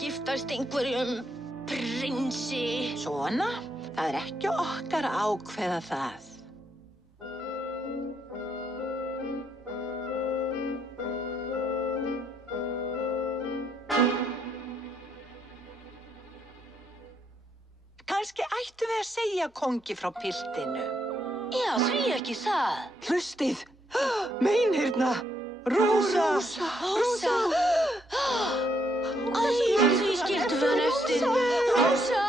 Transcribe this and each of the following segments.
giftast einhverjum prinsi. Svona, það ekki okkar að ákveða það. Kannski ættum við að segja kóngi frá piltinu. Já, því ekki það. Hlustið! Meinhyrna! Rósa! Rósa! Æ, því skildum við hann eftir. Rósa!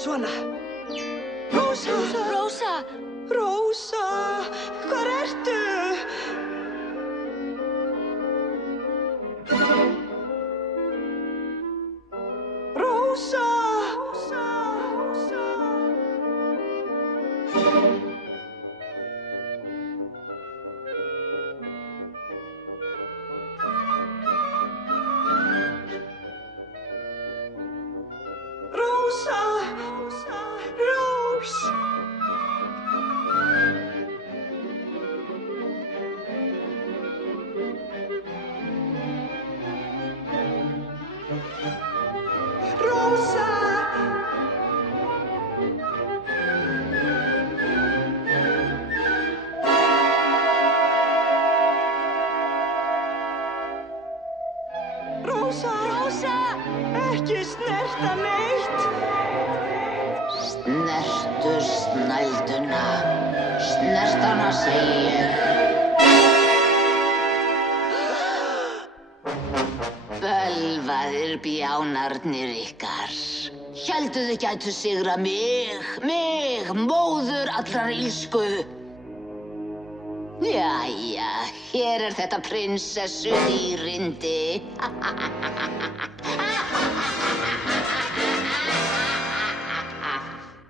Svona. Rósa! Rósa! Rósa! Hvar ertu? Rósa! Rósa! Rós! Rósa! Rósa! Rósa! Ekki snerta neitt! Snertu snælduna. Snert hana, segi ég. Bölvaðir bjánarnir ykkar. Hélduð þið gætu sigra mig, móður allrar illsku. Jæja, hér er þetta prinsessu dýrindi.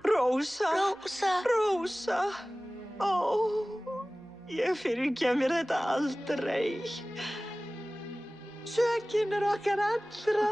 Rósa! Rósa! Rósa! Ó, ég fyrirgef mér þetta aldrei. Sökin er okkar allra.